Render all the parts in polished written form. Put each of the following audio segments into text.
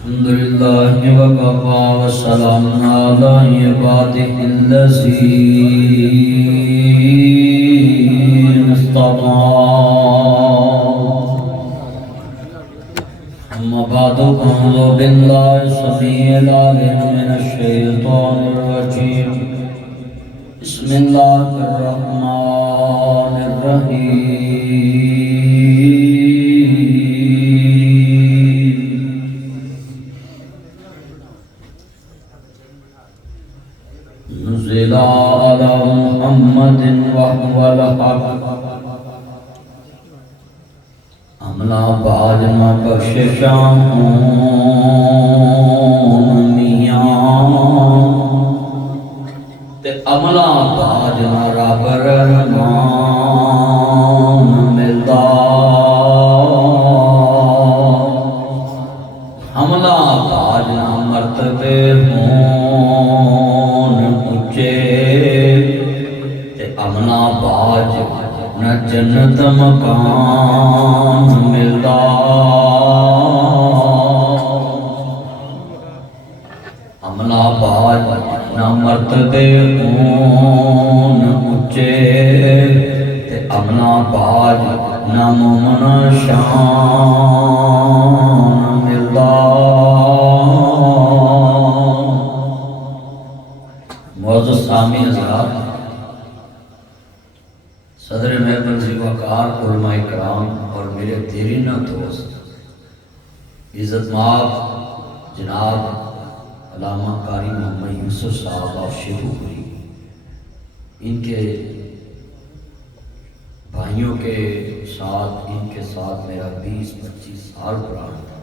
अल्हम्दुलिल्लाह वकफ़ा वस्सलामुन अला इबादिहिल्लज़ीना इस्तफ़ा। अम्मा बअदु फ़अऊज़ु बिल्लाहि समीइल अलीम मिनश शैतानिर रजीम। बिस्मिल्लाहिर रहमानिर रहीम। नुज़िला अला मुहम्मदिन व हुवल हक़। अमला बाज न बख्शिशां मियां ते अमला बाज न रब रहमान मिलदा। हमला बाज न मर्तबे होन उच्चे ते अमला बाज न जन्नत मकान मिलदा। अमला बाज न मर्तबे होन उच्चे ते अमला बाज न मोमन शान मिलदा। मुअज़्ज़ज़ सामीन हज़रात, सदर महफिल ज़िवाकार उलमाए कराम और मेरे देरीना दोस्त इज़्ज़त माब जनाब अल्लामा कारी मोहम्मद यूसुफ साहब और शिवपुरी, इनके भाइयों के साथ इनके साथ मेरा 20-25 साल पुराना था।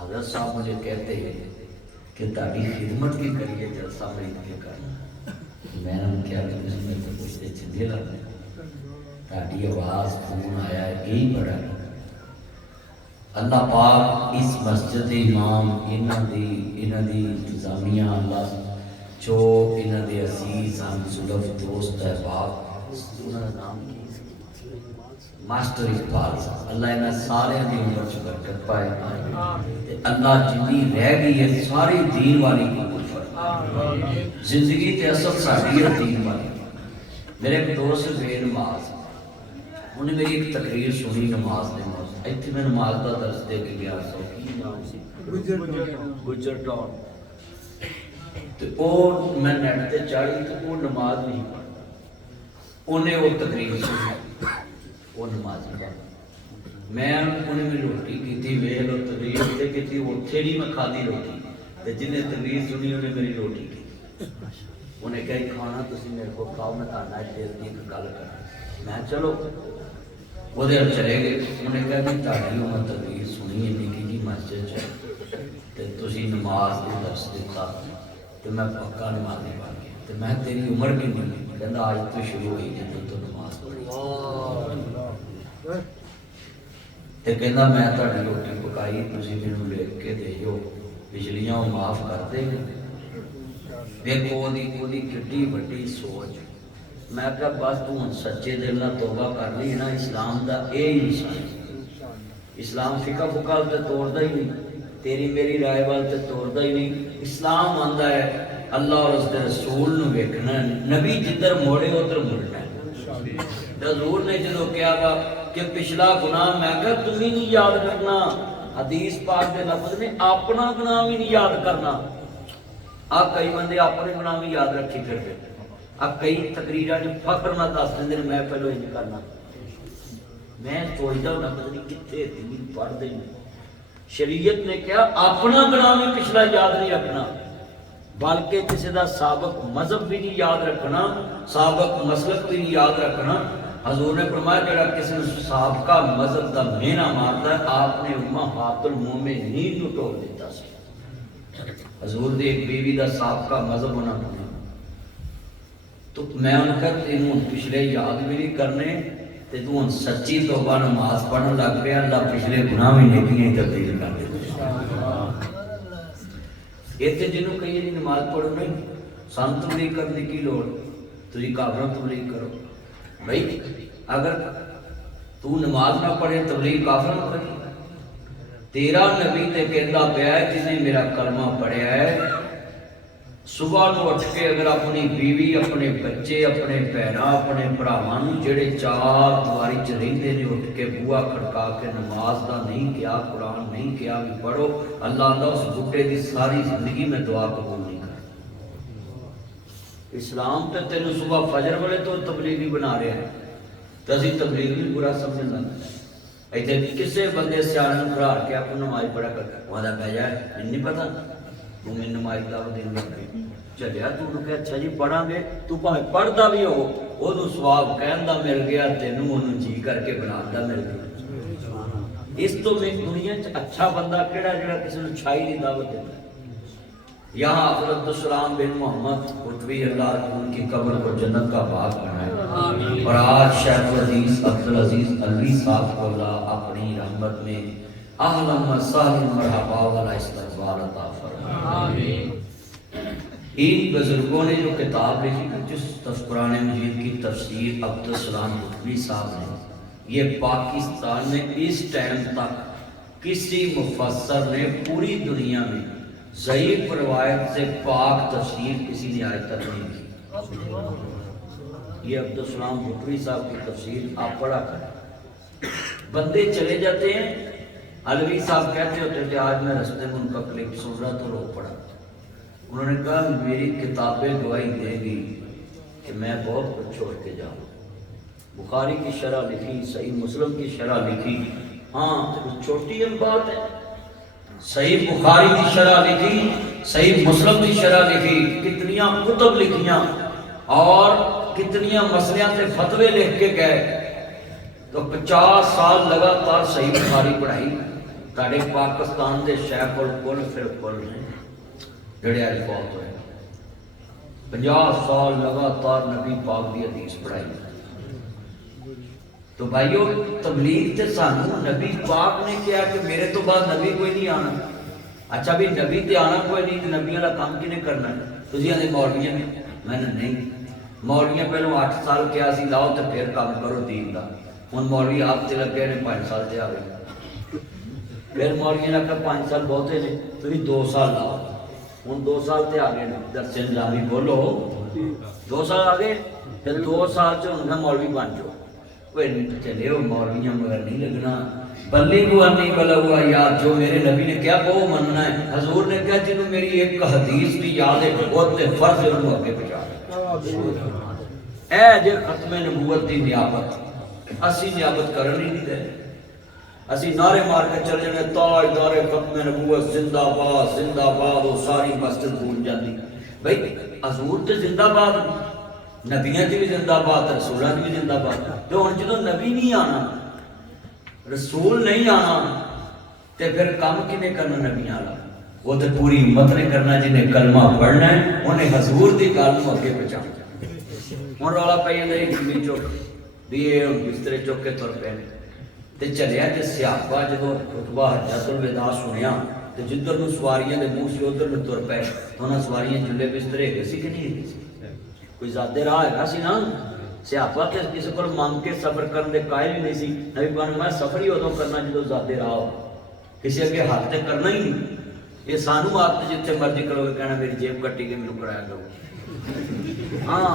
हज़रत साहब मुझे कहते हैं कि ताड़ी खिदमत की करिए जलसा में इनके करना। मैंने क्या कि मेरे को पुछते चंगे लगते, ताड़ी आवाज़ फोन आया है यही बड़ा है। अल्लाह पाक इस मस्जिद इमाम इन्हां दी इंतजामिया अल्लाह जो इन्हां दे अजीज हम सुलभ दोस्त है बाप उन्हां दा नाम की मास्टर इकबाल साहब, अल्लाह इन्हां सारे दी उम्र च बरकत पाए ते अल्लाह जिन्नी रह गई है सारी दीन वाली कबूल फरमाए। जिंदगी ते असल साडी है दीन वाली। मेरे एक दोस्त बेनमाज उन्हें मेरी एक तकरीर सुनी नमाज ने इतने मैं नमाज का दर्स दे के गया सो की नाम सी गुजर टाउन ते ओ मैं नेट ते चढ़ी तो वो नमाज नहीं पढ़ी, उन्हें वो तकरीर सुनी वो नमाज नहीं पढ़ी। मैं उन्हें मेरी रोटी की वेख लो तकरीर ते की उत्थे नहीं मैं खाधी रोटी ते जिन्हें तकरीर सुनी उन्हें मेरी रोटी की। उन्हें कहा खाना तुसी मेरे को खाओ मैं ताना देर दी गल कर। मैं चलो वो चले गए। उन्हें कहा कि ताड़ी उम्र तकरीर सुनी है निकी जी मस्जिद ते तुसी नमाज की दस दिता तो मैं पक्का नमाजी बन गया। तो मैं तेरी उम्र कितनी? कहता आज तो शुरू हुई जब तो नमाज पढ़ी। तो कहता मैं ताड़ी रोटी पकाई तुसी मैनू लिख के देओ पिछलियां माफ कर देंगे। देखो ओदी किड्डी वड्डी सोच। मैं क्या बस तू हम सच्चे दिल ना तौबा कर ली ना, इस्लाम का यह इंसान इस्लाम फिका फुका तो तोड़ता ही नहीं, तेरी मेरी राय वाल तो तोड़ता ही नहीं। इस्लाम आंदा है अल्लाह और उसके रसूल नूं वेखना, नबी जिधर मोड़े उधर मुड़ना। हजूर ने जो कहा कि पिछला गुनाह मैं क्या तुम्हें नहीं याद करना, हदीस पाक के लफ्ज ने अपना गुनाह भी नहीं याद करना। आ कई बंदे अपने गुनाह भी याद रखी फिरते, अब कई तकरीरा जो फखर ना दस देंगे मैं पहले इंज करना। मैं सोचता हूँ पता नहीं कितने दीन पढ़ते हैं। शरीयत ने क्या अपना गुनाह भी पिछला याद नहीं रखना, बल्कि किसी का साबक मजहब भी नहीं याद रखना, साबक मसलक भी नहीं याद रखना। हजूर ने फरमाया जो किसी साबका मजहब का मेहना मारता है आपने उम्महातुल मोमिनीन नूं टोक दिता सी। हजूर की एक बीवी का साबका मजहब उन्होंने तो मैं उनका तेन पिछले याद भी नहीं करने ते तू हम सच्ची तौबा नमाज पढ़न लग पिया, अल्लाह पिछले गुनाह भी नेकियां तब्दील कर दे। इतने जिन्होंने कही जी नमाज पढ़ो नहीं सन तबलीग करने की लोड़, तुम काफर तबलीग करो भाई। अगर तू नमाज ना पढ़े तबलीग काफर ना करी तेरा नबी ते कहता पाया जिन्हें मेरा कलमा पढ़िया है सुबह को उठ के अगर अपनी बीवी अपने बच्चे अपने भैन अपने भरावां जेड़े चार दीवारी च रहिंदे ने उठ के बूहा खड़का के नमाज का नहीं किया कुरान नहीं किया भी पढ़ो अल्लाह का उस बुढ़े की सारी जिंदगी में दुआ कबूल नहीं कर। इस्लाम तो तेन सुबह फजर वाले तो तबलीगी बना रहा है तो असी तबलीग भी बुरा समझ लग इतने किसी बंदे सियाने भरा के आप नमाज पढ़ा कर वहां पै जाए नहीं पता तू मैं नमाज का दिन लग गई चलिया तू कह अच्छा जी पढ़ांगे तू भावें पढ़ता भी हो ओनू सवाब कहन दा मिल गया तेनू ओनू जी करके बनाता मिल गया। इस तो मैं दुनिया च अच्छा बंदा केड़ा जेड़ा किसी को छाई की दावत देता। यहाँ हज़रत सलाम बिन मोहम्मद कुतबी अल्लाह उनकी कब्र को जन्नत का बाग बनाए और आज शेख अजीज अब्दुल अजीज अलवी साहब को अल्लाह अपनी रहमत में अहलन व सहलन मरहबा वाला इस्तक़बाल अता फरमाए। इन बुजुर्गों ने जो किताब लिखी जिस कुरान मजीद की तफसीर अब्दुल सलाम कुतबी साहब ने ये पाकिस्तान में इस टाइम तक किसी मुफस्सर ने पूरी दुनिया में ज़ईफ़ रवायत से पाक तफसीर किसी ने आज तक नहीं की। ये अब्दुल सलाम भुटवी साहब की तफसीर आप पढ़ा कर बंदे चले जाते हैं। अलवी साहब कहते होते थे आज मैं रास्ते में उनका क्लिप सुन रहा तो रो पड़ा। उन्होंने कहा मेरी किताबें गवाही देगी कि मैं बहुत कुछ छोड़ के जाऊँ। बुखारी की शरह लिखी सही मुस्लिम की शरह लिखी हाँ तो छोटी बात है। सही बुखारी की शरह लिखी सही मुस्लिम की शरह लिखी कितनियां कुतब लिखियां और कितनियां मसलियां से फतवे लिख के गए तो 50 साल लगातार सही बुखारी पढ़ाई ताड़े पाकिस्तान के शेख और कुल फिर कुल ने जड़े फौत होए 50 साल लगातार नबी पाक की हदीस पढ़ाई। तो भाइयों तबलीग ते सानू नबी पाक ने कहा कि मेरे तो बाद नबी कोई नहीं आना। अच्छा भी नबी ते आना कोई नहीं तो नबी वाला काम किने करना है तुझे आदे मौलवियां ने मैंने नहीं मौलवियां पहले 8 साल क्या सी लाओ तो फिर काम करो दीन का हुण मौलवी आप ते लगे ने 5 साल ते आ गए फिर मौलवियां ने कहा 5 साल बहुते ने तुझे 2 साल लाओ हुण 2 साल ते आ गए ने दर्शन जामी बोलो 2 साल आ गए फिर 2 साल च हुण मौलवी बन जाओ चले हो मौलवियां मगर नहीं लगना बल्ली हुआ नहीं बला हुआ यार जो मेरे नबी ने क्या वो मनना है। हजूर ने कहा जिन्होंने मेरी एक हदीस की याद है बहुत फर्ज है उन्होंने आगे पहुंचा ए जे खत्मे नबूवत की नियाबत असी नियाबत करन ही नहीं दे असी नारे मार के चले जाने ताजदार खत्मे नबूवत जिंदाबाद वो सारी मस्जिद गूंज जाती। भाई हजूर तो जिंदाबाद नबियां की भी जिंदाबाद रसूलों की भी जिंदाबाद तो हम जो नबी नहीं आना रसूल नहीं आना तो फिर काम किने करना नबियां वाला वो तो पूरी उम्मत ने करना जिन्हें कलमा पढ़ना है उन्हें हजूर की गल को अगे पहुंचाना। हुण रौला पै जांदा गिल्ली चुक भी बिस्तरे चुक के तुर पे ते चलिया जे सियापा जो खुतबा हज्जतुल विदा सुनिया तो जिधर नूं सवारियां दे मूँह से उधर नूं तुर पे तो उन्हां सवारियां जुल्ले बिस्तरे है सी कि नहीं है कोई ज़्यादा राह है सी ना सियापा तो किसी को मंग के सफर करने के कायल ही नहीं सी नबी बन मैं सफर ही उदों करना जो ज़्यादा राह हो किसी अगे हाथ तो करना ही नहीं। ये सानू आदत जिथे मर्जी करोगे कहना मेरी जेब कट्टी के मैनू कराया दो हाँ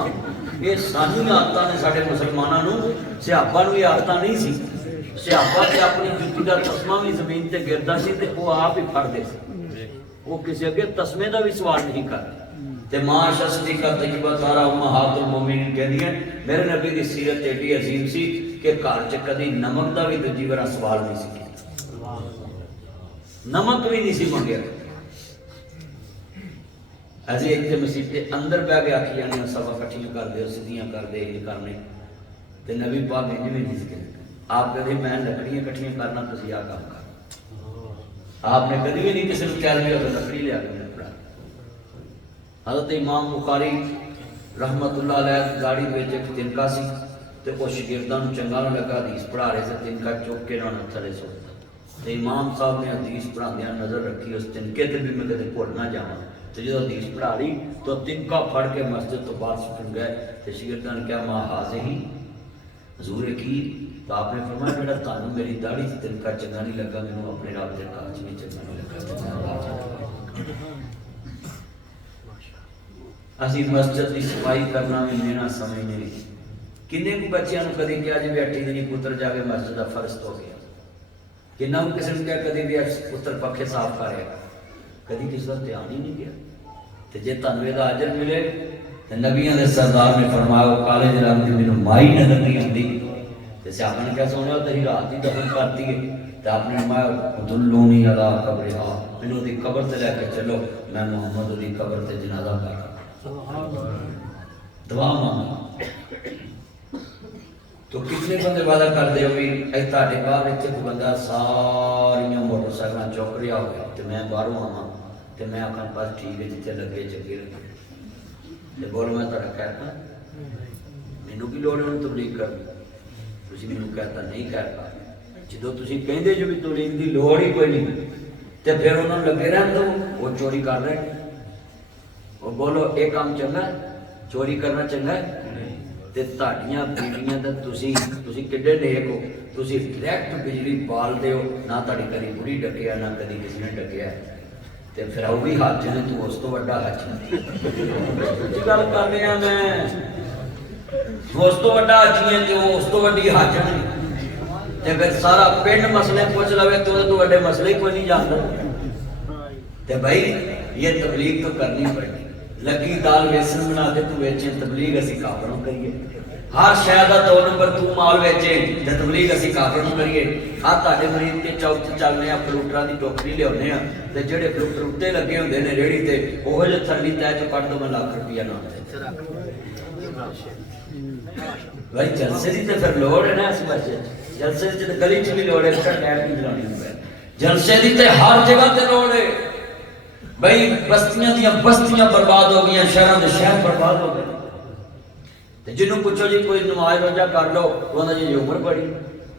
ये सानू आदत ने साडे मुसलमानों नूं सियापा नूं आदत नहीं सी। सियापा ते अपनी जुत्ती का तस्मा भी जमीन ते गिरदा सी ते वो आप ही फड़दे सी वो किसी अगे तस्मे का भी सवाल नहीं करते। ते मां शस्ती का तजर्बा सारा उम्महातुल मोमिनीन कहदी है मेरे नबी की सीरत एडी अजीम सी कि घर च कदी नमक का भी दूजी बार सवाल नहीं सी नमक भी नहीं सी मंगया। अजे इतने मसीते अंदर बह के आखी जाने सभा कट्ठियां कर दे सीधियां कर दे ये करने ते नबी पाक इंज भी नहीं सी आप कहते मैं लकड़ियां कट्ठियां करना तुसीं आ काम कर आपने कभी भी नहीं किसी को कह दिया लकड़ी लिया के हज़रत इमाम बुखारी रहमतुल्लाह अलैह गाड़ी में एक तिनका सी ते वो शागिर्दां नूं चंगा ना लगा हदीस पढ़ा रहे थे तिनका चुक के ना थले सुट्टा ते इमाम साहब ने हदीस पढ़ांदियां नज़र रखी उस तिनके ते भी मैं कदे भुल ना जावां ते जो हदीस पढ़ा ली तो तिनका फड़ के मस्जिद तो बाहर सुटन गए ते शागिर्दां ने कहा मां हाज़िही हज़ूर की तो आपने फरमाया बेटा थानू मेरी दाढ़ी से तिनका चंगा नहीं लगा, मैनू अपने रब के घर च भी चंगा नहीं लगा। असीं मस्जिद की सफाई करना भी लेना समझ नहीं। किन्ने को बच्चों को कभी कहा जी 8 दिन पुत्र जाके मस्जिद का फर्ज हो गया, किन्ना को किसी ने कहा कभी भी पुत्र पखे साफ करेगा, कभी किसी का ध्यान ही नहीं गया। तो जे तुहानू इहदा अजर मिले तो नबियां दे सरदार ने फरमाया काले रंग की मैनू माई नजर नहीं आती। तो सियापा ने क्या सुनिया तेरी रात ही दफन करती है। तो आपने फरमाया दुल्लूनी अला कब्रिहा, मैनू उसकी कब्र से लैके चलो, मैं मुहम्मद उसकी कब्र से जनाजा कर दुआ मांगा। तो कितने बंदे वादा करते हो भी तुहाडे बाहर इत्थे कोई बंदा सारियां मोटरसाइकिल चुक रहा हो तो मैं बाहरों आवां तो मैं आखा बस ठीक है जिथे लगे चंगे लगे, तो बोलो मैं तुहाडा कहता मैनू की लोड़ है तबलीग करनी, तुसीं मैनू कहता नहीं कहता। जो तुसीं कहंदे जो भी तबलीग की लोड़ ही कोई नहीं तो फिर उन्होंने लगे रहन दो, वो चोरी कर रहे हैं। वो बोलो ये काम चंगा है, चोरी करना चंगा है? ते तुहाडियां बीड़ियां दा तुसीं किड्डे नेक हो, तुसीं डायरैक्ट बिजली बालदे हो, ना तुहाडी कदी बुढ़ी डकिया ना कदी किसी ने डकिया। ते फिर वो भी हज ने, तू उस तो वड्डा हज सच्ची गल कर रहा मैं, उस तो वड्डा हजी है जो उस तो वड्डी हज नहीं। ते फिर सारा पिंड मसले पूछ लवे तो उहदे तो वड्डे मसले ही कोई नहीं जानता। ते भाई ये तबलीग तो करनी पड़ेगी। लगी दाल बेसन बना के तू बेचे, तबलीग असी काफरों करिए। हर शहर का 2 नंबर तू माल बेचे तो तबलीग असी काफरों करिए। हाँ तुहाडे मरीज के चौक से चलने फ्रूटरां की टोकरी लियाने तो जेडे फ्रूट उत्ते लगे होंदे ने रेहड़ी ते ओहो जे थल्ली तय चो कट दो मैं लाख रुपया ना भाई। जलसे की तो फिर लोड़ है ना इस बच्चे, जलसे की गली च भी लोड़ है, टैर की चलानी है। जलसे की तो हर जगह ते लोड़ है भाई। बस्तियां दियां बस्तियां बर्बाद हो गई, शहर के शहर बर्बाद हो गए। तो जिन्होंने पूछो जी कोई नमाज रोजा कर लो, तो जी उम्र बड़ी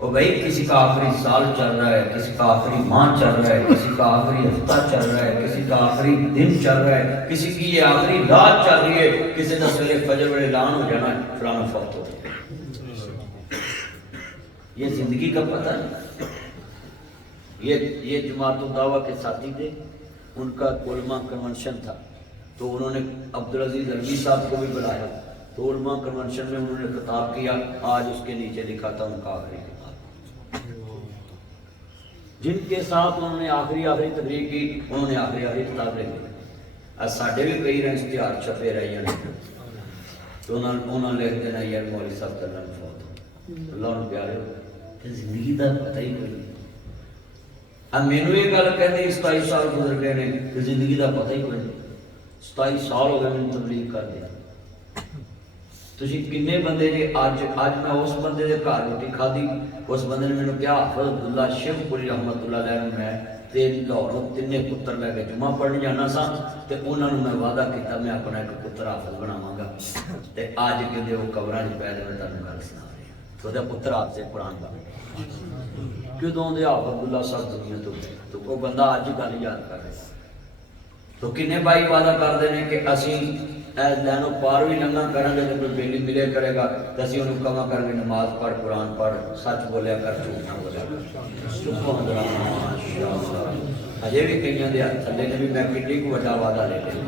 वो भाई किसी का आखिरी साल चल रहा है, किसी का आखिरी माह चल रहा है, किसी का आखिरी हफ्ता चल रहा है, किसी का आखिरी दिन चल रहा है, किसी की ये आखिरी रात चल रही है, किसी का सवेरे फजर वेले ऐलान हो जाना है फलाना फौत हो गया। ये जिंदगी का पता है। ये जमात दावा के साथी थे, उनका उलमा कन्वेंशन था, तो उन्होंने अब्दुल अजीज अलवी साहब को भी बुलाया। तो उलमा कन्वेंशन में उन्होंने खिताब किया, आज उसके नीचे लिखा था उनका आखिरी खिताब, जिनके साथ उन्होंने आखिरी तकरीर की, उन्होंने आखिरी किताब लिखी। आज साढ़े भी कई इश्तिहार छपे रहे हैं, तो उन्होंने लिख देना यार मौलवी साहब करना फौत अल्लाह प्यारे हो। जिंदगी का पता ही कोई नहीं। अब मैनू ये गल कहते 27 साल गुजर गए ने तो जिंदगी का पता ही कोई नहीं। 27 साल हो गए मैंने तबलीग कर दिया। तुसीं किन्ने बंदे जे अज मैं उस बंदे के घर रोटी खाधी, उस बंदे ने मैंने कहा हाफिज अब्दुल्ला शिवपुरी रहमतुल्लाह अलैह मैं ते लाहौरों 3 पुत्र लैके जुमा पढ़न जाना सा, ते उन्होंने मैं वादा किया मैं अपना एक पुत्र हाफिज बनावांगा। ते अज कहते वो कबरां च पै मैं तुहानूं गल सुना रहा, तो पुत्र हाफिज कुरान का क्यों दे हाफिज अब्दुल्ला साहब दुनिया तो वो बंदा अज गल याद कर रहा। तो किन्ने भाई वादा करते हैं कि असी लैनो पार भी लंघा करेंगे तो कोई बेली मिले करेगा, तो असी उन्होंने कहा करेंगे नमाज पढ़ कुरान पढ़ सच बोलिया कर झूठ ना बोलिया कर। अजे भी कई दे हाथ थले ने भी मैं किड्डी को बड़ा वादा ले लिया।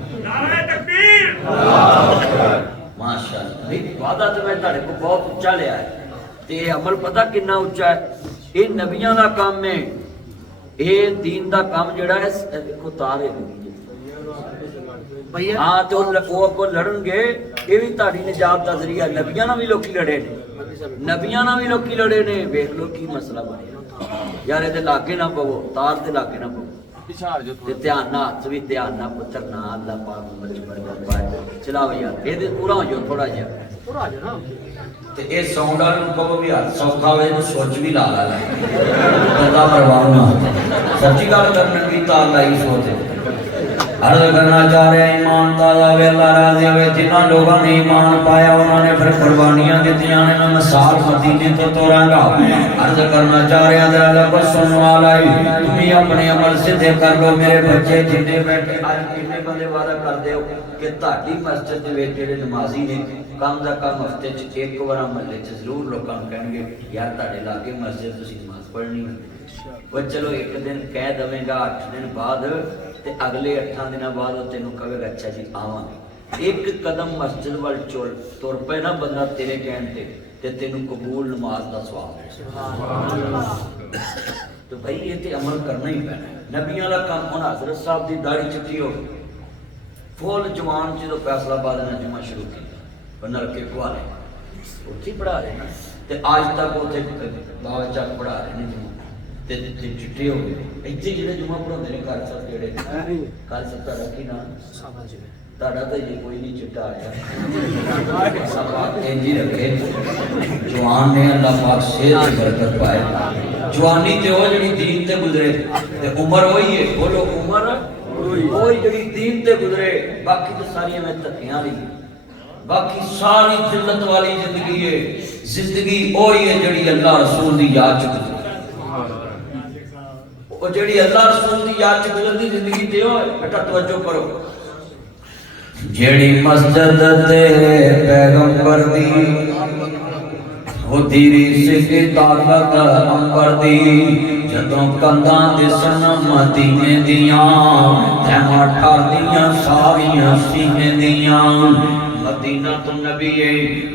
माशाअल्लाह भाई वादा तो मैं तुहाडे को बहुत उच्चा लिया है, ते अमल पता कितना उच्चा है। ये नबियां का काम है, ये दीन का काम जिहड़ा है। देखो तारे हाँ तो वो अगों लड़नगे, ये भी तुहाडी निजात दा जरिया। नबियां नाल भी लोकी लड़े ने, नबियां नाल भी लोकी लड़े ने। वेख लो की मसला बने यार, ये लागे ना पवो, तार ते लागे ना पवो, ध्यान ना हथ भी ध्यान ना पुत्र ना अल्लाह पाक चलाओ यार, ये पूरा हो जाओ थोड़ा जिहा। ते ये सौंडा नूं कहो भी हाथ सौखा होवे तो सोच भी ला ला गला परवाह ना। सच्ची गल करने की तार लाई सोच अर्ज करना चाह रहे ईमान ताजा वे अल्लाह राजी वे जिन्होंने लोगों ने ईमान पाया उन्होंने फिर कुर्बानियां दित्तियां ने मैं मिसाल मदीने तो तोड़ांगा। अर्ज करना चाह रहे हैं को सुनने वाला ही तुम ही अपने अमल सीधे कर लो। मेरे बच्चे जिन्ने बैठे आज कितने बंदे वादा करते हो कि ताड़ी मस्जिद दे विच जेहड़े नमाजी ने कम दा कम हफ्ते च एक बार महल्ले च जरूर लोगों को कहेंगे यार ताड़े लागे मस्जिद तुसीं नमाज पढ़नी है। वो चलो एक दिन कह देवेगा 8 दिन बाद ते अगले 8 दिन बाद वो तेनों कहेगा अच्छा जी आवांगे। एक कदम मस्जिद वाल तुर पे ना बंदा तेरे कहने ते तेनों कबूल नमाज का सवाब। तो भाई ये ते अमल करना ही पैना है। नबियां दा काम हुण हज़रत साहब की दाढ़ी चिट्टी हो फुल जवान जो फैसलाबाद ने जुमा शुरू किया नलके कुआले उत्थे पढ़ा रहे ना ते आज तक उत्थे बाबा चक पढ़ा रहे हैं जुमा ते चिट्टे हो गए इतने ਜਿਹੜੇ ਜੁਮਾ ਪੜਾਉਂਦੇ ਨੇ ਘਰ ਸਭ ਜਿਹੜੇ ਘਰ ਸਭ ਤੁਹਾਡਾ ਕੀ ਨਾਮ ਤੁਹਾਡਾ ਤਾਂ ਜੀ ਕੋਈ ਨਹੀਂ ਚਿੱਟਾ ਆਇਆ ਸਭ ਆਪ ਇੰਜ ਹੀ ਰੱਖੇ ਜਵਾਨ ਨੇ ਅੱਲਾਹ ਪਾਕ ਸਿਹਤ ਦੀ ਬਰਕਤ ਪਾਏ। ਜਵਾਨੀ ਤੇ ਉਹ ਜਿਹੜੀ ਦੀਨ ਤੇ ਗੁਜ਼ਰੇ ਤੇ ਉਮਰ ਉਹੀ ਹੈ ਬੋਲੋ ਉਮਰ ਉਹੀ ਜਿਹੜੀ ਦੀਨ ਤੇ ਗੁਜ਼ਰੇ ਬਾਕੀ ਤਾਂ ਸਾਰੀਆਂ ਮੈਂ ਧੱਕੀਆਂ ਲਈ बाकी सारी जिल्लत वाली जिंदगी है। जिंदगी वही है जड़ी अल्लाह रसूल दी याद च गुजरदी और जड़ी अल्लाह रसूल दी याद च गुजरदी जिंदगी ते होए बेटा तवज्जो करो। जेड़ी मस्जिद तेरे पैगंबर दी वो धीरी सिख ताकत अंबर दी जदों कंधां दिसन मदीने दियां तैमां ठादियां सारियां सीने दियां मदीना तो नबी है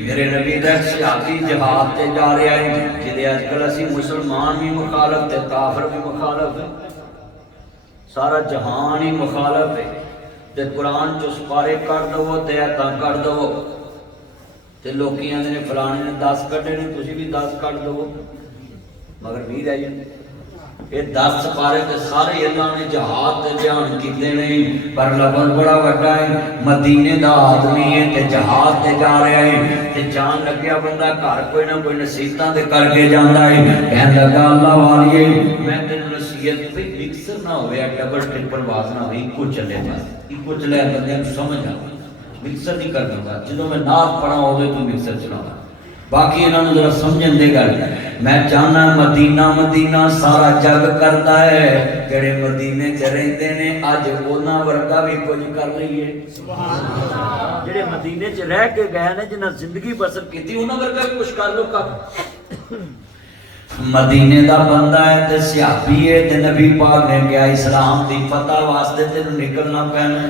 मेरे नबी दा सहाबी जिहाद ते जा रहा है जिहदे अजकल असीं मुसलमान भी मुखालफ ते काफिर भी मुखालफ है सारा जहान ही मुखालफ है ते कुरान चो सिपारे कर दवो ते आयतां कर दवो ते लोकी आंदे ने फलाने ने 10 कड्ढे ने तुसीं भी 10 कढ दवो मगर 20 रह जांदे ये 10 सिपारे ते सारे अल्लाह ने जहाद ते ध्यान कीते ने पर लफज बड़ा वड्डा है मदीने दा आदमी है ते जहाद ते जा रहा है ते जान लग्या बंदा घर कोई ना कोई नसीहतां ते करके जांदा है कहन लगा अल्लाह वालिए मैं तेनू नसीहत भी मिक्सर ना होया डबल ट्रिपल आवाज ना होई इको चले बस इको चले बंदे नू समझ आ मिक्सर नहीं करना जो मैं नाथ पढ़ा उदे तू मिक्सर चलाना बाकी इन्होंने जरा समझन दे गल मैं चाहना मदीना मदीना सारा जग करता है जेड़े मदीने च रहिंदे ने अज उन्हां वर्गा भी कुछ कर लईए जेड़े मदीने च रह के गए ने जिन्हां जिंदगी बसर कीती उन्हां वर्गा भी कुछ कर लो कर मदीने दा बंदा है ते सहाबी है ते नबी पाक ने कहा इस्लाम दी फतह वास्ते तेनू निकलना पैना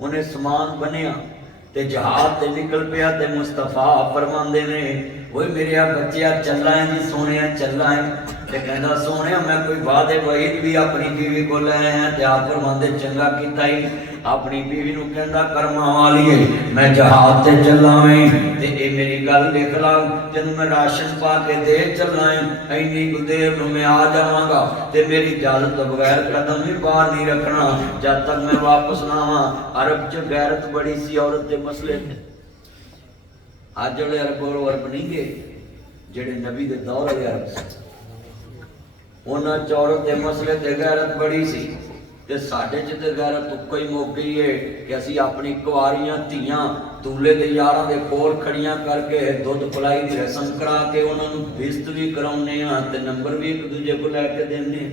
उन्हें समान बनिया ते जहाज ते निकल पिया ते मुस्तफा फरमांदे ने ओए मेरे बच्चे चलना है जी सोने चलना है ते कहंदा सोने मैं कोई वादे वहीद भी अपनी बीवी को ले आया ते आप फरमांदे चंगा कीता ही अपनी बीवी नू कहंदा कर्मा वाली है मैं जहाज ते चलना है ते ए मेरी गल लिख ला तेनू मैं राशन पा के दे चलना है इन्नी कुछ देर नू मैं आ जावांगा ते मेरी इजाजत तो बगैर कदम भी बाहर नहीं रखना जब तक मैं वापस ना आवां। अरब च गैरत बड़ी सी औरत दे मसले ते आज जोड़े अरब नहीं गए जेड़े नबी दे दौर वाले अरब उन्हां च औरत दे मसले ते गैरत बड़ी सी ते साडे च ते गैरत उक्को ही मुक गई है कि असीं अपनी कुआरियां धीआं दूल्हे दे यारां दे कोल खड़ियां करके दुध पिलाई दी रस्म करा के उन्हां नूं बेइज्जत भी कराउने आ ते नंबर भी एक दूजे को लैके देने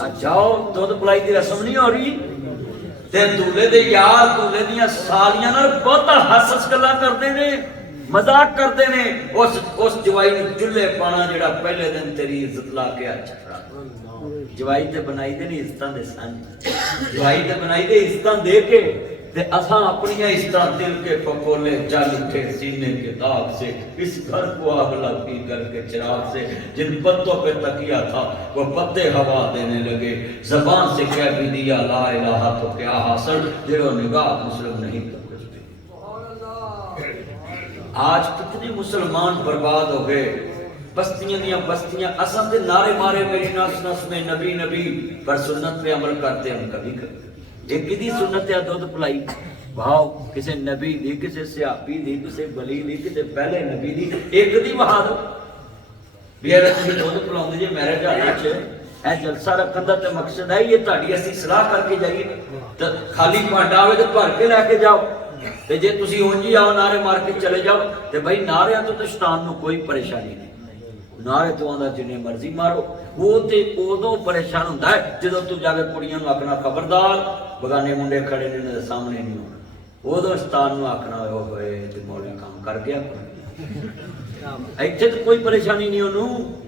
आ जाओ दुध पिलाई दी रस्म नहीं हो रही ते दूल्हे दे यार दूल्हे दियां सालियां नाल बहुता हस गल्लां करदे ने मजाक करदे ने उस जवाई नूं चुल्हे पाना जेड़ा पहले दिन तेरी इज्जत ला के अच्छा जवाई ते बनाई दे नहीं इज्जतां दे सन जवाई ते बनाई दे इज्जतां दे के ते असां अपनी इज्जतां दिल के फकोले जल उठे सीने के दाग से इस घर को आग लगी करके चिराग से जिन पत्तों पे तकिया था वो पत्ते हवा देने लगे जबान से कह भी दिया ला इलाहा तो क्या हासिल जेड़ो निगाह मुस्लिम नहीं तो कुछ भी। आज कितने मुसलमान बर्बाद हो गए बस्तियां दियां बस्तियां असम के नारे मारे मेरी नस नस में नबी नबी पर सुन्नत पे अमल करते हम कभी कभी एक किदी सुन्नत या दूध पिलाई भाव किसी नबी दी किसी सहाबी दी किसी वली दी किसी पहले नबी दी एक दी बहा दो भी अगर तुसीं दूध पिलाउंदे जे मैरिज हाल च ਇਹ ਜਲਸਾ ਰੱਖਣ ਦਾ ਤੇ ਮਕਸਦ ਹੈ ਇਹ ਤੁਹਾਡੀ ਅਸੀਂ ਸਲਾਹ ਕਰਕੇ ਜਾਈਏ ਤੇ ਖਾਲੀ ਭਾਂਡਾ ਹੋਵੇ ਤੇ ਭਰ ਕੇ ਲੈ ਕੇ ਜਾਓ ਤੇ ਜੇ ਤੁਸੀਂ ਉਂਝ ਹੀ ਆਓ ਨਾਰੇ ਮਾਰ ਕੇ ਚਲੇ ਜਾਓ ਤੇ ਬਈ ਨਾਰਿਆਂ ਤੋਂ ਤਾਂ ਸ਼ੈਤਾਨ ਨੂੰ ਕੋਈ ਪਰੇਸ਼ਾਨੀ ਨਹੀਂ ਨਾਰੇ ਤੋਂ ਆਉਂਦਾ ਜਿੰਨੇ ਮਰਜ਼ੀ ਮਾਰੋ ਉਹ ਤੇ ਉਦੋਂ ਪਰੇਸ਼ਾਨ ਹੁੰਦਾ ਹੈ ਜਦੋਂ ਤੂੰ ਜਾ ਕੇ ਕੁੜੀਆਂ ਨੂੰ ਆਖਣਾ ਖਬਰਦਾਰ ਬਗਾਨੇ ਮੁੰਡੇ ਖੜੇ ਨੇ ਇਹਨਾਂ ਦੇ ਸਾਹਮਣੇ ਨਹੀਂ ਆਉਣਾ ਉਦੋਂ ਸ਼ੈਤਾਨ ਨੂੰ ਆਖਣਾ ਹੋਏ ਤੇ ਮੌਲਵੀ ਕੰਮ ਕਰ ਗਿਆ ਇੱਥੇ ਤਾਂ ਕੋਈ ਪਰੇਸ਼ਾਨੀ ਨਹੀਂ ਉਹਨੂੰ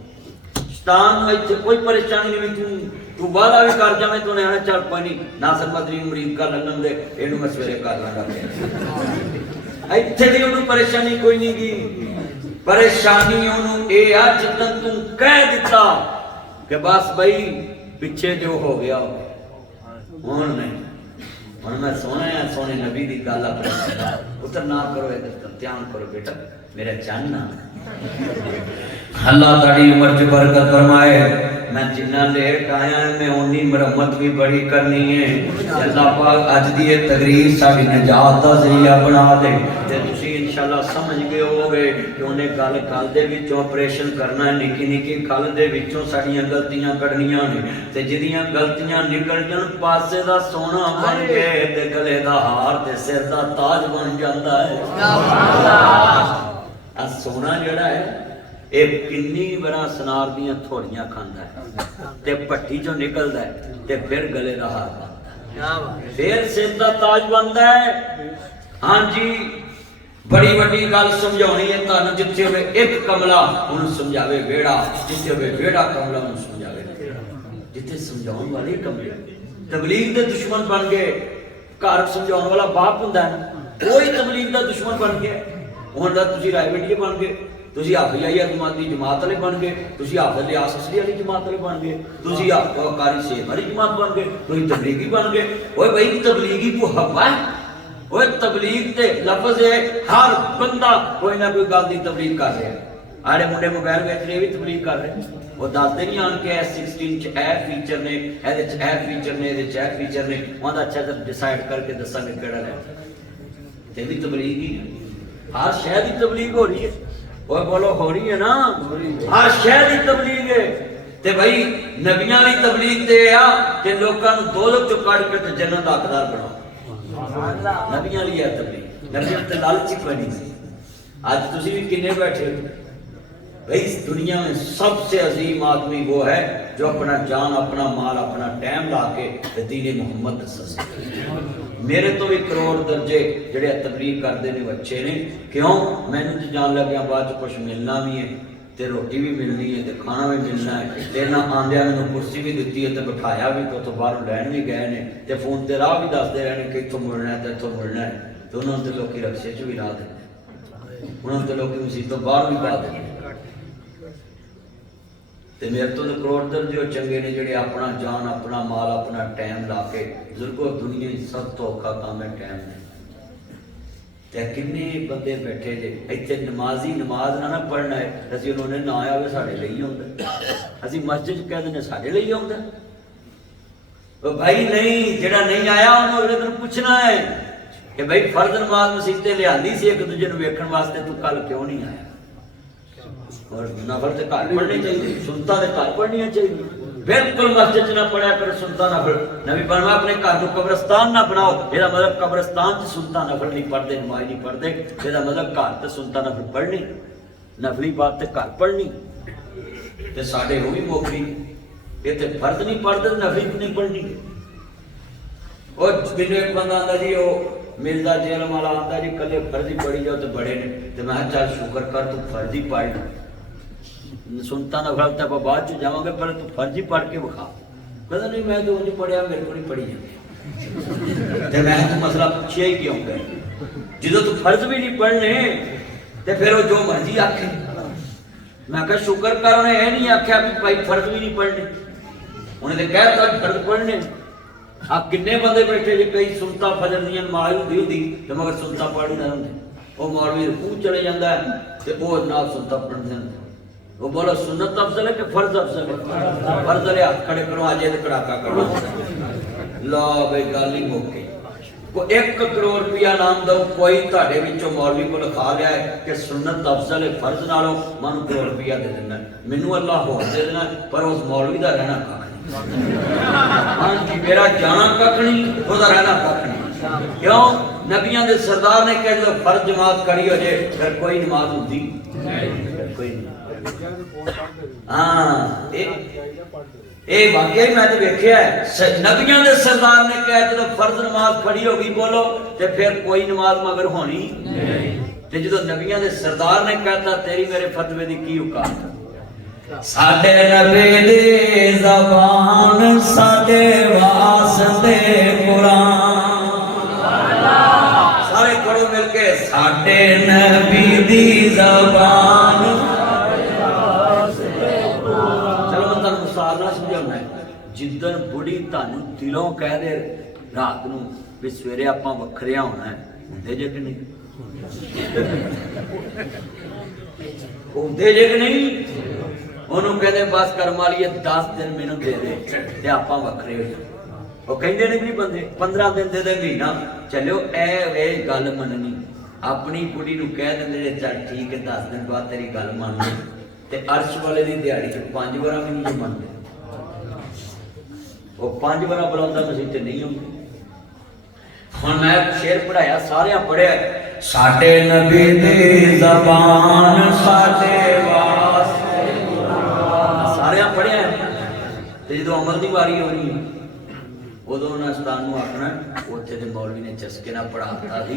ਸ਼ੈਤਾਨ ਨੂੰ ਇੱਥੇ ਕੋਈ ਪਰੇਸ਼ਾਨੀ ਨਹੀਂ ਤੂੰ ਵਾਦਾ ਵੀ ਕਰ ਜਾਵੇਂ ਤੂੰ ਨੇ ਆਣਾ ਚੱਲ ਕੋਈ ਨਹੀਂ ਨਾਸਰ ਮਦਰੀ ਨੂੰ ਮਰੀਦ ਕਰ ਲੰਗਣ ਦੇ ਇਹਨੂੰ ਮੈਂ ਸਵੇਰੇ ਕਰ ਲਾਂਗਾ ਇੱਥੇ ਵੀ ਉਹਨੂੰ ਪਰੇਸ਼ਾਨੀ ਕੋਈ ਨਹੀਂ ਗੀ ਪਰੇਸ਼ਾਨੀ ਉਹਨੂੰ ਇਹ ਆ ਜਦੋਂ ਤੂੰ ਕਹਿ ਦਿੱਤਾ ਕਿ ਬਸ ਬਈ ਪਿੱਛੇ ਜੋ ਹੋ ਗਿਆ ਹੁਣ ਨਹੀਂ ਹੁਣ ਮੈਂ ਸੋਹਣੇ ਨਬੀ ਦੀ ਗੱਲ ਆਪਣੇ ਉਤਰ ਨਾ ਕਰੋ ਇਹਦੇ ਧਿਆਨ ਕਰੋ ਬੇਟਾ मेरा जानना अल्लाह ताड़ी उम्र च बरकत फरमाए मैं जिन्ना लेट आया मैं उन्नी मरम्मत भी बड़ी करनी है अल्लाह पाक अज दी ये तकरीर साडी निजात दा जरिया बना दे ते तुसी इंशाअल्लाह समझ गए होगे कि उन्हें गल दे विचों ऑपरेशन करना है निक्की निक्की गल दे विचों साडीआं गलतियां कढणियां ने ते जिहदियां गलतियां निकल जाण पासे दा सोना बन के ते गले दा हार ते सिर दा ताज बन जांदा है सुभान आ सोना जड़ा है ये किन्नी बड़ा सनार दियां थोड़ियां खांदा है ते पट्टी चों निकलदा है ते फिर गले दा हार बनदा है फिर सिर दा ताज बनदा है हां जी बड़ी वड्डी गल समझाउणी है तुहानू जिथे होवे एक कमला उहनू समझावे वेड़ा जिथे होवे वेड़ा कमला उहनू समझावे जिथे समझाउण वाले कमले तबलीग दे दुश्मन बन गए घर समझाउण वाला बाप हुंदा है कोई तबलीग दा दुश्मन बन गया ਹੁਣ ਤਾਂ ਤੁਸੀਂ ਰਾਇਵੰਡੀਏ ਬਣ ਗਏ ਤੁਸੀਂ ਹਾਫਿਜ਼ਾਈਆ ਜਮਾਤ ਵਾਲੇ ਬਣ ਗਏ ਤੁਸੀਂ ਹਾਫਿਜ਼ ਲਿਆਸ ਅਸਲੀ ਵਾਲੀ ਜਮਾਤ ਵਾਲੇ ਬਣ ਗਏ ਤੁਸੀਂ ਕਾਰੀ ਸੇਬ ਵਾਲੀ ਜਮਾਤ ਬਣ ਗਏ ਤੁਸੀਂ ਤਬਲੀਗੀ ਬਣ ਗਏ ਓਏ ਬਈ ਤਬਲੀਗੀ ਕੋ ਹਵਾ ਓਏ ਤਬਲੀਗ ਤੇ ਲਫ਼ਜ਼ ਹੈ ਹਰ ਬੰਦਾ ਕੋਈ ਨਾ ਕੋਈ ਗੱਲ ਦੀ ਤਬਲੀਗ ਕਰ ਰਿਹਾ ਆੜੇ ਮੁੰਡੇ ਮੋਬਾਈਲ ਵੇਚ ਰਹੇ ਵੀ ਤਬਲੀਗ ਕਰ ਰਹੇ ਉਹ ਦੱਸਦੇ ਨਹੀਂ ਆਣ ਕੇ S16 ਚ ਇਹ ਫੀਚਰ ਨੇ ਇਹਦੇ ਚ ਇਹ ਫੀਚਰ ਨੇ ਇਹਦੇ ਚ ਇਹ ਫੀਚਰ ਨੇ ਉਹਦਾ ਅੱਛਾ ਤਾਂ ਡਿਸਾਈਡ ਕਰਕੇ ਦੱਸਾਂਗੇ ਕਿਹੜਾ ਲੈ ਤੇ ਵੀ ਤਬਲੀਗ ਹੀ हर शहर की तबलीग हो रही है और बोलो हो रही है ना हर शहर की तबलीग है ते भाई नबियां दी तबलीग ते आ कि लोकां नूं दौलत चों कढ के ते जन्नत दा हकदार बनाओ नबियां दी है तबलीग नबियां ते लालची कोई नहीं सी आज तुसीं भी किन्ने बैठे भाई इस दुनिया में सबसे अजीम आदमी वो है जो अपना जान अपना माल अपना टाइम ला के दीन मुहम्मद दस मेरे तो भी करोड़ दर्जे जिहड़े तबलीग करते हैं अच्छे ने क्यों मैनूं तो जान लग्या बाद कुछ मिलना भी है ते रोटी भी मिलनी है ते खाना भी मिलना है ते ना आंदियां मैनूं कुर्सी भी दित्ती है ते बिठाया भी तो उत्थों बाहरों लैण भी गए ने ते फोन ते राह भी दसदे रहे कि इत्थों मुड़ना है ते इत्थों मुड़ना है ते उन्हां ते लोकी रक्शे च भी ला दिंदे उन्हां ते लोकी मसीत तो बाहर भी पा दिंदे ते मेरे तो करोड़ दर्जे चंगे ने जिहड़े अपना जान अपना माल अपना टाइम ला के बुजुर्गो दुनिया सब तो औखा काम है टाइम ते किन्ने बंदे बैठे जे इत्थे नमाजी नमाज ना पढ़ना है असीं उन्होंने ना आया वे साडे लई आउंदा असीं मस्जिद कह दिंदे साडे लई आउंदा ओ भाई नहीं जिहड़ा नहीं आया उन्होंने अगले दिन पूछना है कि भाई फर्ज नमाज मसीते लिआंदी सी एक दूजे नूं वेखण वास्ते तू कल क्यों नहीं आया और नफल ते घर पढ़नी चाहिए सुनता ते घर पढ़नी चाहिए बिल्कुल मस्जिद ना पढ़ा कर सुनता नफल नबी फरमाया अपने घर को कब्रिस्तान ना बनाओ ਇਹਦਾ मतलब कब्रिस्तान च सुनता नफल नहीं पढ़ते नमाज नहीं पढ़ते ਇਹਦਾ मतलब घर ते सुनता नफल पढ़नी नफली बात ते घर पढ़नी ते साडे हो भी मोखी ये ते फर्ज नहीं पढ़ते नफली नहीं पढ़नी और मैनूं एक बंदा आंदा जी ਉਹ मिलदा जेल वाला आंदा जी कले फर्ज ही पढ़ी जाओ तो बड़े ने ते मैं चल शुक्र कर तू फर्ज ही पढ़ सुनता ना गलत है बाद च जावांगे पर तू फर्ज ही पढ़ के विखा कहता नहीं मैं तो नहीं पढ़िया मेरे को नहीं पढ़ी जाती ते मैं तो मसला पूछिया ही क्यों कर जो तू फर्ज भी नहीं पढ़ने ते फिर वो जो मर्जी आखे मैं कहा शुक्र कर उन्हें यह नहीं आख्या भी भाई फर्ज भी नहीं पढ़ने उन्हें तो कहता फर्ज पढ़ने आप किन्ने बंदे बैठे जी कई सुनता फजर दी नमाज होंदी ते मगर सुनता पढ़ नहीं होंदे वो मौलवी रूह चले जाता है ते वो नाल सुनता पढ़ते हैं वो बोलो सुन्नत अफजल है कि फर्ज अफजल है फर्ज वाले हाथ खड़े करो आज ये कड़ाका करो लो भाई गल ही मुक्की को 1 करोड़ रुपया नाम दो कोई तुहाडे विचों मौलवी को लिखा लिया है कि सुन्नत अफजल है फर्ज नालों मैं करोड़ रुपया दे देना मैनू अल्लाह होर दे देना पर उस मौलवी दा रहना कख हाँ जी, मेरा जाना कख नहीं, ओदा रहना कख नहीं। क्यों? नबियां दे सरदार ने कहा जो फर्ज जमात खड़ी हो जाए फिर कोई नमाज होती कोई नहीं। हाँ ये वाकई मैंने देखा है, नबियां दे सरदार ने कहा जो फर्ज नमाज खड़ी होगी बोलो तो फिर कोई नमाज मगर होनी ते जो नबियां दे सरदार ने कहता तेरी मेरे फतवे दी की औकात। साडे नबी दी ज़बान साडे वास्ते कुरान, सारे पढ़ो मिलके साडे नबी दी ज़बान। चलो मैं तुहानू मिसाल नाल समझाउणा है। जिद्दन बुढ़ी तुहानू दिलों कह दे रात नू भी सवेरे आपां वखरिया होना है, हुंदे जे कि नहीं? हुंदे जे कि नहीं? ਉਹਨੂੰ ਕਹਿੰਦੇ ਬਸ ਕਰਮ ਵਾਲੀਏ 10 ਦਿਨ ਮੈਨੂੰ ਦੇ ਦੇ ਤੇ ਆਪਾਂ ਵੱਖਰੇ ਹੋ ਜਾਵਾਂ। ਉਹ ਕਹਿੰਦੇ ਨੇ ਵੀ ਬੰਦੇ 15 ਦਿਨ ਦੇ ਦੇ ਮਹੀਨਾ ਚੱਲਿਓ। ਇਹ ਗੱਲ ਮੰਨਣੀ ਆਪਣੀ ਕੁੜੀ ਨੂੰ ਕਹਿ ਦਿੰਦੇ ਨੇ ਚੱਲ ਠੀਕ ਹੈ 10 ਦਿਨ ਬਾਅਦ ਤੇਰੀ ਗੱਲ ਮੰਨ ਲਈ ਤੇ ਅਰਸ਼ ਵਾਲੇ ਦੀ ਦਿਹਾੜੀ ਚ 5 ਵਾਰਾਂ ਵੀ ਨਹੀਂ ਮੰਨਦੇ। ਉਹ 5 ਵਾਰਾਂ ਬੁਲਾਉਂਦਾ ਤੁਸੀਂ ਤੇ ਨਹੀਂ ਹੁੰਦੇ। ਹੁਣ ਮੈਂ ਸ਼ੇਰ ਪੜਾਇਆ ਸਾਰਿਆਂ ਪੜਿਆ ਸਾਡੇ ਨਬੀ ਦੀ ਜ਼ਬਾਨ ਸਾਡੇ ਵਾਸਤੇ सारिया पढ़िया तो जो अमल की वारी होनी उदों उन्हें उस्ताद नूं आखना उत्थे ते मौलवी ने चस्के नाल पढ़ाता सी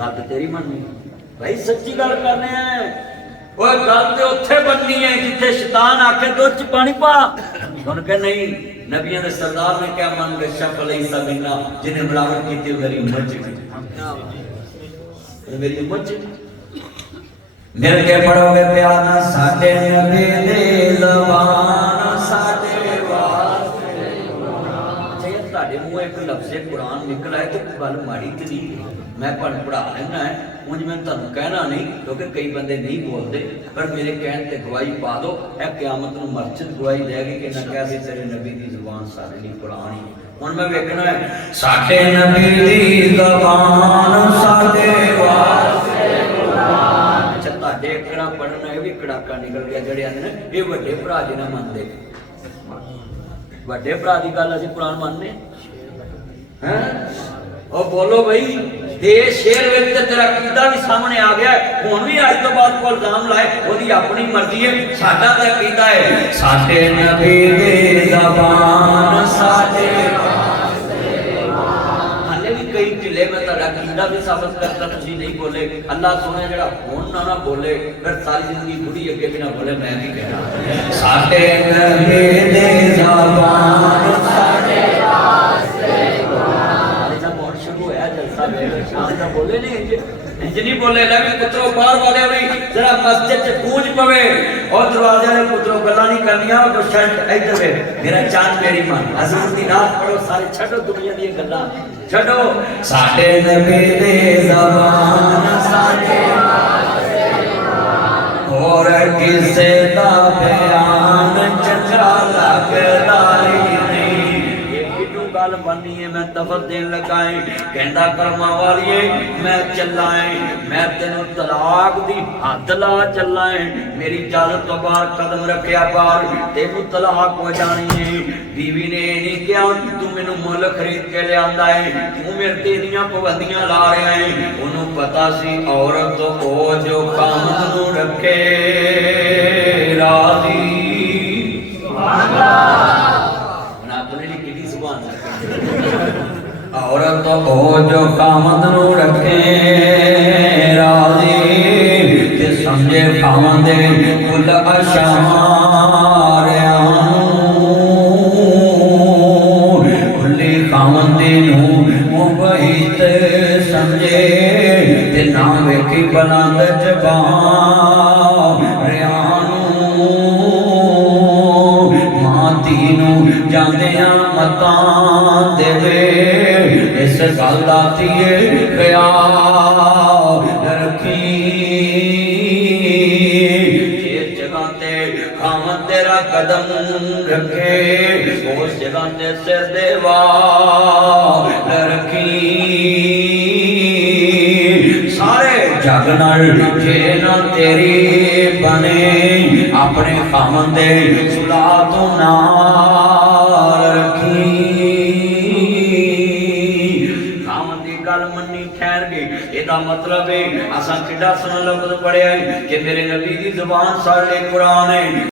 गल तो तेरी मननी भाई सच्ची गल करने ओए गल ते उत्थे बननी है जिथे शैतान आखे दुध च पानी पा। उन्होंने कहा नहीं नबियां दे सरदार ने क्या मन बेशक फलैसा मिन्ना जिन्हें मिलावट की मेरी उम्मत च मेरी उम्मत च मिल के पढ़ोगे प्यार साडे नबी दी ज़बान साडे वास्ते जे तुहाडे मूंह एक लफ्ज़ कुरान निकल आए तो गल माड़ी ते नहीं। मैं पढ़ा लेना है उंज मैं तुहानू कहना नहीं क्योंकि कई बंदे नहीं बोलते पर मेरे कहण ते गवाही पा दो। ए क़यामत नूं मस्जिद गवाही देगी कि ना कह सी तेरे नबी दी ज़ुबान साडे लई कुरान ही। हुण मैं वेखना है साडे नबी दी ज़बान साडे वास्ते देखना पढ़ना भी कड़ाका निकल गया जड़े आते ने ये बड़े भरा जी ना मानते बड़े भरा की गल असीं कुरान मानने हैं। और बोलो भाई दे शेर विच ते तेरा अकीदा भी सामने आ गया है। हुण भी अज तो बाद को इल्जाम लाए ओदी अपनी मर्जी है साडा ते अकीदा है साडे नबी दी ज़बान साडे कई ढिले में तुहाडा अकीदा भी साबित करता तुसीं नहीं बोले। अल्लाह सोने जड़ा हुण ना बोले फिर सारी जिंदगी बुढ़ी अगे भी ना बोले मैं भी कहना साडे नबी दी ज़बान साडे वास्ते कुरान। जब हुण शुरू होया जलसा मेरे शाम दा बोले नहीं इंज नहीं बोले ले भी पुत्रो बाहर वाले भी जरा मस्जिद च गूंज पवे और दरवाजे वाले पुत्रो गल्लां नहीं करनियां और शर्ट इधर वे मेरा चांद मेरी मां हजूर दी नात पढ़ो सारे छड्डो दुनिया दी गल्लां छड्डो साडे नबी दी ज़बान साडे वास्ते कुरान और किसे दा बयान चंगा लगदा गल बननी है। मैं दफत देन लगाए कहंदा कर्मा वालिए मैं चलाए मैं तेनों तलाक दी हद ला चलाए मेरी इजाजत तो बाहर कदम रखिया बाहर तेनों तलाक हो जानी है। बीवी ने नहीं कहा तू मैनू मुल खरीद के लिया है तू मेरे ते दियां पाबंदियां ला रहा है। उन्होंने पता सी औरत तो ओ जो काम नू रखे राजी औरत हो जो कामद नू रखे राजी ते समझे खावंदे कुल अशारियां खुली खावंदे नू मुबहित समझे ते ना वेखी बुलंद ज़बान मां धी नू जांदियां मतां देवे इस गल दा धीए ख्याल रखी जिस जगह ते खावंद तेरा कदम रखे उस जगह ते सिर दे वाल रखी। सारे जग नाल जे ना तेरी बने अपने खामन दे सुला तो नाल रखी खामन दी गल मन्नी ठहर गई एदा मतलब है असा किड्डा सोहना लफ्ज़ पढ़िया है कि मेरे नबी दी ज़ुबान साढ़े कुरान है।